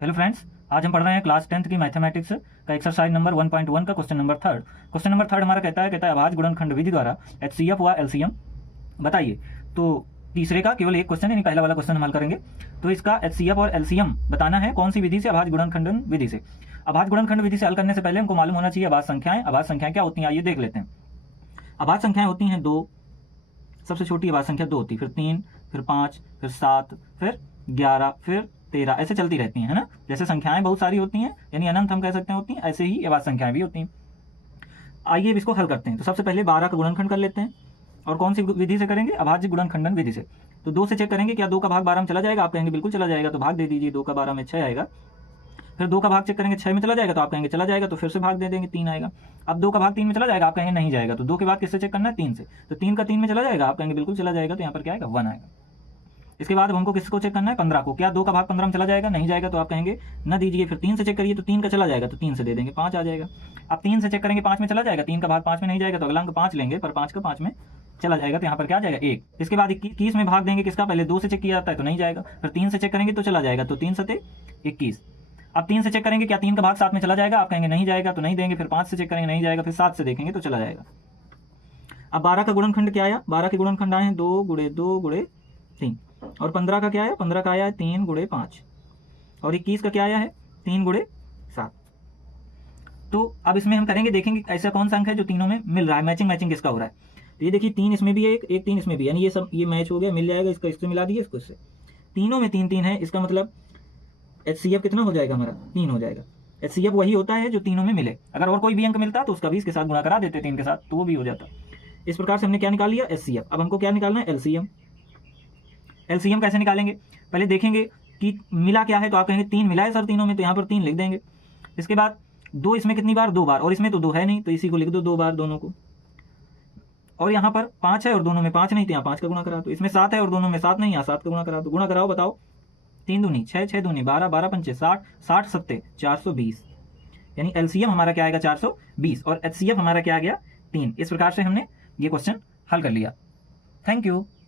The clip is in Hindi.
हेलो फ्रेंड्स, आज हम पढ़ रहे हैं क्लास 10th की मैथमेटिक्स का एक्सरसाइज नंबर 1.1 का question number third. Question number third हमारा कहता है अभाज्य गुणनखंड विधि द्वारा एचसीएफ व एलसीएम बताइए। तो तीसरे का केवल एक क्वेश्चन यानी पहला वाला क्वेश्चन हल करेंगे। तो इसका एचसीएफ और एलसीएम बताना है कौन सी विधि से, अभाज्य गुणनखंडन विधि से। अभाज्य गुणनखंड विधि से हल करने से पहले हमको मालूम होना चाहिए अभाज्य संख्याएं। अभाज्य संख्याएं क्या होती हैं, आइए देख लेते हैं। अभाज्य संख्याएं होती हैं दो, सबसे छोटी अभाज्य संख्या दो होती है, फिर 3, फिर 5, फिर 7, फिर 11, फिर 13, ऐसे चलती रहती हैं, है ना। जैसे संख्याएं बहुत सारी होती हैं यानी अनंत हम कह सकते हैं होती हैं, ऐसे ही अभाज्य संख्याएं भी होती हैं। आइए अब इसको हल करते हैं। तो सबसे पहले 12 का गुणनखंड कर लेते हैं। और कौन सी विधि से करेंगे, अभाज्य गुणनखंडन विधि से। तो 2 से चेक करेंगे क्या 2 का भाग 12 में चला जाएगा, आप कहेंगे बिल्कुल चला जाएगा, तो भाग दे दीजिए, 2 का 12 में 6 आएगा। फिर 2 का भाग चेक करेंगे 6 में चला जाएगा, तो आप कहेंगे चला जाएगा, तो फिर से भाग दे देंगे, 3 आएगा। अब 2 का भाग 3 में चला जाएगा, आप कहेंगे नहीं जाएगा, तो 2 के बाद किससे चेक करना है, 3 से। तो 3 का 3 में चला जाएगा, आप कहेंगे बिल्कुल चला जाएगा, तो यहाँ पर क्या आएगा, 1 आएगा। इसके बाद हमको किसको चेक करना है, 15 को। क्या 2 का भाग 15 में चला जाएगा, नहीं जाएगा, तो आप कहेंगे न दीजिए। फिर 3 से चेक करिए, तो 3 का चला जाएगा, तो 3 से दे देंगे, 5 आ जाएगा। अब 3 से चेक करेंगे 5 में चला जाएगा, 3 का भाग 5 में नहीं जाएगा, तो अगला अंक 5 लेंगे, पर 5 का 5 में चला जाएगा, तो यहाँ पर क्या आ जाएगा 1। इसके बाद 21 में भाग देंगे किसका, पहले 2 से चेक किया जाता है तो नहीं जाएगा, फिर 3 से चेक करेंगे तो चला जाएगा, तो 3 सते 21। अब 3 से चेक करेंगे क्या 3 का भाग 7 में चला जाएगा, आप कहेंगे नहीं जाएगा, तो नहीं देंगे। फिर 5 से चेक करेंगे नहीं जाएगा, फिर 7 से देखेंगे तो चला जाएगा। अब 12 का गुणनखंड क्या आया, 12 के गुणनखंड आए हैं 2 गुणे 2 गुणे 3। और 15 का क्या आया, 15 का आया है 3 गुणे 5। और 21 का क्या आया है 3 गुणे 7। तो अब इसमें हम करेंगे, देखेंगे ऐसा कौन सा अंक है जो तीनों में मिल रहा है, मैचिंग किसका हो रहा है। तो ये देखिए 3 इसमें भी है, एक 3 इसमें भी, यानी ये सब ये मैच हो गया, मिल जाएगा, इसका इससे मिला दिए, इसको इससे। तीनों में 3 3 है, इसका मतलब एचसीएफ कितना हो जाएगा हमारा, 3 हो जाएगा। एचसीएफ वही होता है जो तीनों में मिले। अगर और कोई भी अंक मिलता तो उसका भी इसके साथ गुणा करा देते 3 के साथ, तो वो भी हो जाता। इस प्रकार से हमने क्या निकाल लिया, एचसीएफ। अब हमको क्या निकालना है, एलसीएम। एलसीएम कैसे निकालेंगे, पहले देखेंगे कि मिला क्या है, तो आप कहेंगे 3 मिला है सर तीनों में, तो यहाँ पर 3 लिख देंगे। इसके बाद 2 इसमें कितनी बार, 2 बार, और इसमें तो 2 है नहीं, तो इसी को लिख दो 2 बार दोनों को। और यहाँ पर 5 है और दोनों में 5 नहीं, तो यहाँ 5 का गुणा करा दो। इसमें 7 है और दोनों में 7 नहीं, यहाँ 7 का गुणा करा दो। गुणा कराओ, बताओ, 3 दूनी 6, 6 दूनी 12, 12 पंचे 60, 60 सत्ते 420। यानी एलसीएम हमारा क्या आएगा 420, और एचसीएफ हमारा क्या आ गया 3। इस प्रकार से हमने ये क्वेश्चन हल कर लिया। Thank you.